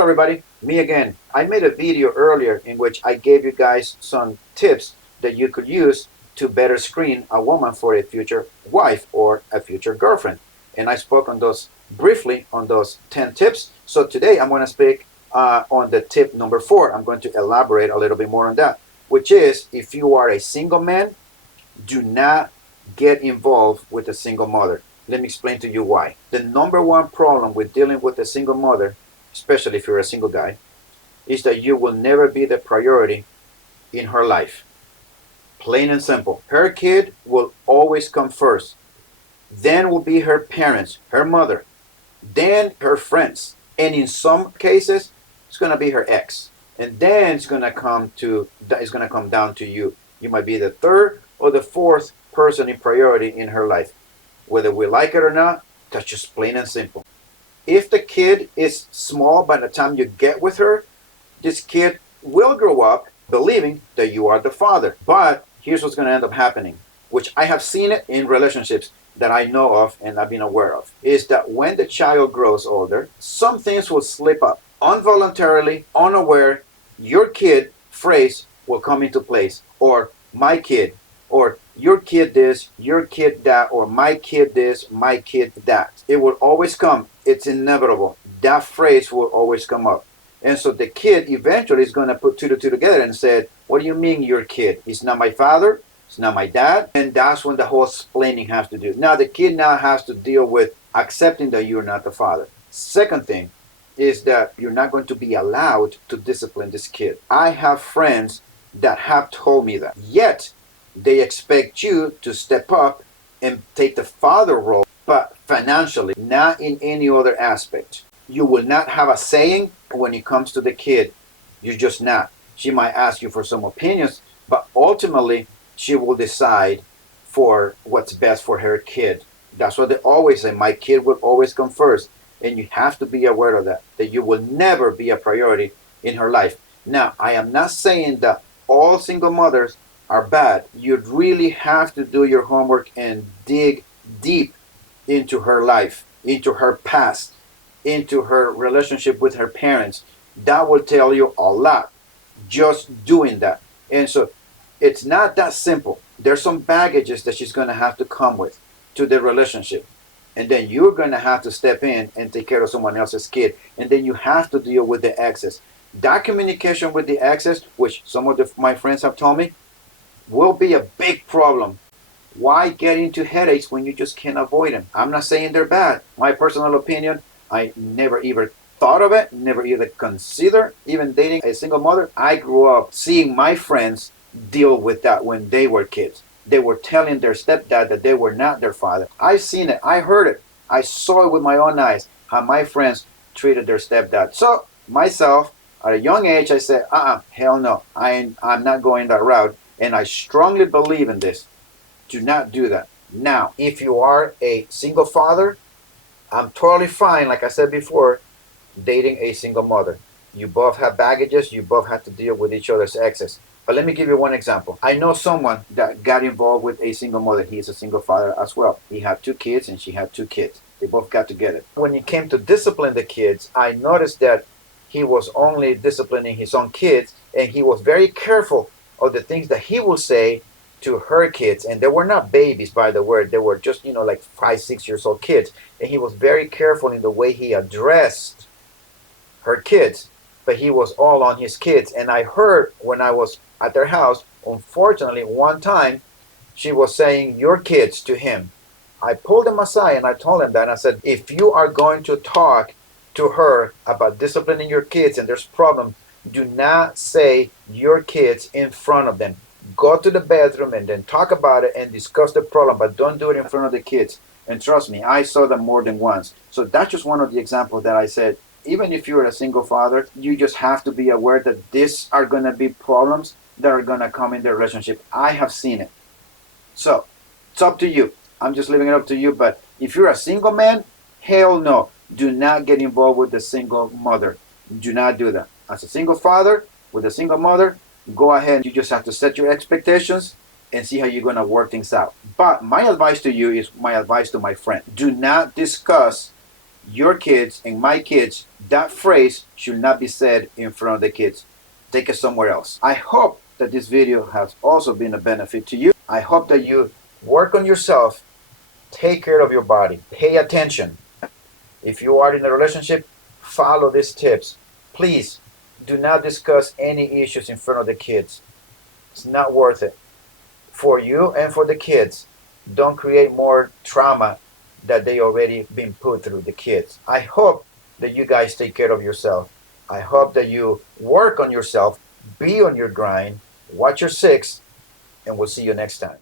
Hello everybody, me again. I made a video earlier in which I gave you guys some tips that you could use to better screen a woman for a future wife or a future girlfriend. And I spoke on those briefly on those 10 tips. So today I'm going to speak on the tip number 4. I'm going to elaborate a little bit more on that, which is if you are a single man, do not get involved with a single mother. Let me explain to you why. The number one problem with dealing with a single mother, especially if you're a single guy, is that you will never be the priority in her life. Plain and simple. Her kid will always come first. Then will be her parents, her mother, then her friends. And in some cases, it's going to be her ex. And then it's going to come down to you. You might be the third or the fourth person in priority in her life. Whether we like it or not, that's just plain and simple. If the kid is small by the time you get with her, this kid will grow up believing that you are the father. But here's what's going to end up happening, which I have seen it in relationships that I know of and I've been aware of, is that when the child grows older, some things will slip up. Involuntarily, unaware, your kid phrase will come into place, or my kid, or your kid this, your kid that, or my kid this, my kid that. It will always come. It's inevitable. That phrase will always come up. And so the kid eventually is going to put two to two together and say, what do you mean your kid? He's not my father. It's not my dad. And that's when the whole explaining has to do. Now the kid now has to deal with accepting that you're not the father. Second thing is that you're not going to be allowed to discipline this kid. I have friends that have told me that. Yet they expect you to step up and take the father role, but financially, not in any other aspect. You will not have a saying when it comes to the kid. You're just not. She might ask you for some opinions, but ultimately, she will decide for what's best for her kid. That's what they always say. My kid will always come first. And you have to be aware of that you will never be a priority in her life. Now, I am not saying that all single mothers are bad. You really have to do your homework and dig deep into her life, into her past, into her relationship with her parents. That will tell you a lot, just doing that. And so it's not that simple. There's some baggages that she's going to have to come with to the relationship. And then you're going to have to step in and take care of someone else's kid. And then you have to deal with the exes. That communication with the exes, which some of my friends have told me, will be a big problem. Why get into headaches when you just can't avoid them? I'm not saying they're bad. My personal opinion, I never even thought of it, never even considered even dating a single mother. I grew up seeing my friends deal with that when they were kids. They were telling their stepdad that they were not their father. I've seen it. I heard it. I saw it with my own eyes, how my friends treated their stepdad. So myself, at a young age, I said, hell no. I'm not going that route. And I strongly believe in this. Do not do that. Now, if you are a single father, I'm totally fine, like I said before, dating a single mother. You both have baggages. You both have to deal with each other's exes. But let me give you one example. I know someone that got involved with a single mother. He is a single father as well. He had 2 kids and she had 2 kids. They both got together. When it came to discipline the kids, I noticed that he was only disciplining his own kids, and he was very careful of the things that he would say to her kids. And they were not babies, by the way. They were just, like 5, 6 years old kids. And he was very careful in the way he addressed her kids. But he was all on his kids. And I heard when I was at their house, unfortunately, one time, she was saying, your kids, to him. I pulled him aside and I told him that. And I said, if you are going to talk to her about disciplining your kids and there's problems, do not say your kids in front of them. Go to the bedroom and then talk about it and discuss the problem, but don't do it in front of the kids. And trust me, I saw them more than once. So that's just one of the examples that I said, even if you're a single father, you just have to be aware that these are going to be problems that are going to come in the relationship. I have seen it. So it's up to you. I'm just leaving it up to you. But if you're a single man, hell no. Do not get involved with a single mother. Do not do that. As a single father with a single mother, go ahead. You just have to set your expectations and see how you're going to work things out. But my advice to you is my advice to my friend. Do not discuss your kids and my kids, that phrase should not be said in front of the kids. Take it somewhere else. I hope that this video has also been a benefit to you. I hope that you work on yourself, take care of your body, pay attention. If you are in a relationship, follow these tips. Please do not discuss any issues in front of the kids. It's not worth it. For you and for the kids, don't create more trauma that they already been put through, the kids. I hope that you guys take care of yourself. I hope that you work on yourself, be on your grind, watch your six, and we'll see you next time.